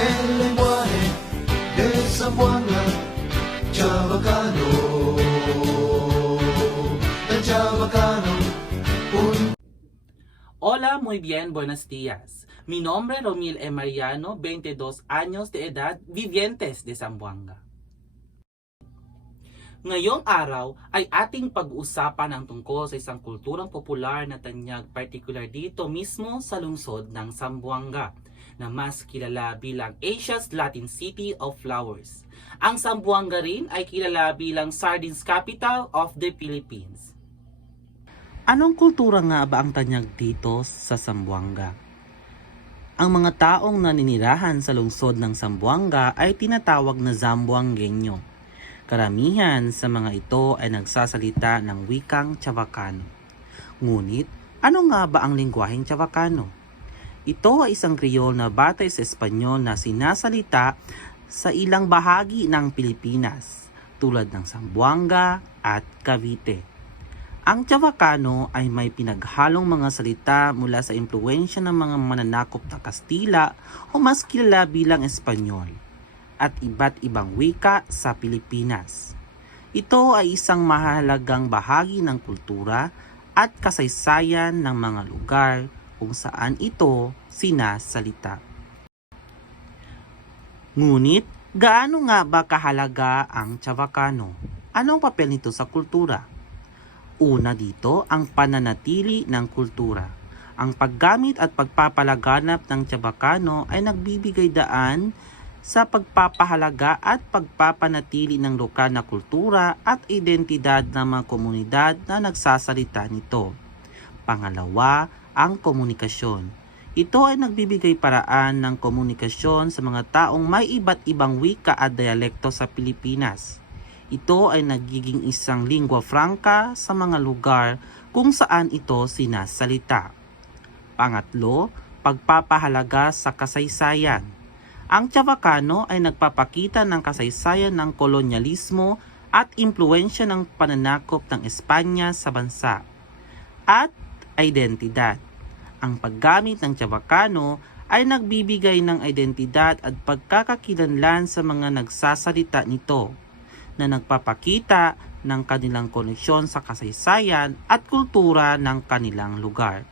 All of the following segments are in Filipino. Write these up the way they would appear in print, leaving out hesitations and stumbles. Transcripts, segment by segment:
el lenguaje de Zamboanga, Chabacano, el Chabacano. Hola, muy bien, buenos días. Mi nombre es Romil E. Mariano, 22 años de edad, vivientes de Zamboanga. Ngayong araw ay ating pag-uusapan ang tungkol sa isang kulturang popular na tanyag particular dito mismo sa lungsod ng Zamboanga, na mas kilala bilang Asia's Latin City of Flowers. Ang Zamboanga rin ay kilala bilang Sardines Capital of the Philippines. Anong kultura nga ba ang tanyag dito sa Zamboanga? Ang mga taong naninirahan sa lungsod ng Zamboanga ay tinatawag na Zamboangueño. Karamihan sa mga ito ay nagsasalita ng wikang Chavacano. Ngunit, ano nga ba ang lengguwaheng Chavacano? Ito ay isang Kriol na batay sa Espanyol na sinasalita sa ilang bahagi ng Pilipinas, tulad ng Zamboanga at Cavite. Ang Chavacano ay may pinaghalong mga salita mula sa impluwensya ng mga mananakop na Kastila o mas kilala bilang Espanyol, at iba't ibang wika sa Pilipinas. Ito ay isang mahalagang bahagi ng kultura at kasaysayan ng mga lugar kung saan ito sinasalita. Ngunit, gaano nga ba kahalaga ang Chavacano? Anong papel nito sa kultura? Una dito, ang pananatili ng kultura. Ang paggamit at pagpapalaganap ng Chavacano ay nagbibigay daan sa pagpapahalaga at pagpapanatili ng lokal na kultura at identidad ng mga komunidad na nagsasalita nito. Pangalawa, ang komunikasyon. Ito ay nagbibigay paraan ng komunikasyon sa mga taong may iba't ibang wika at dialekto sa Pilipinas. Ito ay nagiging isang lingua franca sa mga lugar kung saan ito sinasalita. Pangatlo, pagpapahalaga sa kasaysayan. Ang Chavacano ay nagpapakita ng kasaysayan ng kolonyalismo at impluwensya ng pananakop ng Espanya sa bansa. At identidad. Ang paggamit ng Chavacano ay nagbibigay ng identidad at pagkakakilanlan sa mga nagsasalita nito, na nagpapakita ng kanilang koneksyon sa kasaysayan at kultura ng kanilang lugar.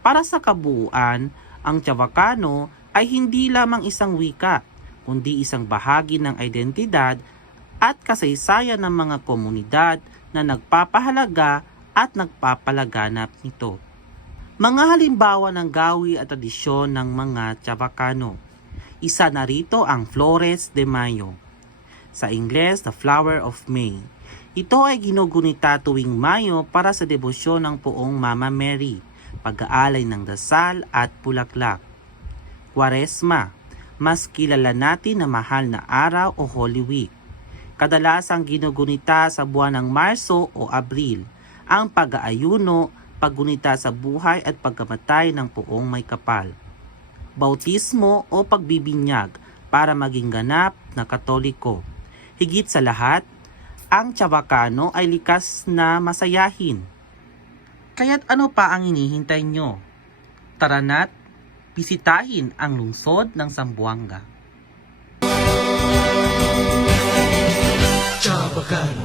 Para sa kabuuan, ang Chavacano ay hindi lamang isang wika, kundi isang bahagi ng identidad at kasaysayan ng mga komunidad na nagpapahalaga at nagpapalaganap nito. Mga halimbawa ng gawi at tradisyon ng mga Chavacano. Isa na rito ang Flores de Mayo. Sa Ingles, the Flower of May. Ito ay ginugunita tuwing Mayo para sa debosyon ng Poong Mama Mary, pag-aalay ng dasal at bulaklak. Kwaresma, mas kilala natin na mahal na araw o Holy Week. Kadalasang ginugunita sa buwan ng Marso o Abril, ang pag-aayuno, paggunita sa buhay at pagkamatay ng Poong May Kapal. Bautismo o pagbibinyag para maging ganap na Katoliko. Higit sa lahat, ang Chavacano ay likas na masayahin. Kaya't ano pa ang hinihintay nyo? Tara na't bisitahin ang lungsod ng Zamboanga. Chabacano.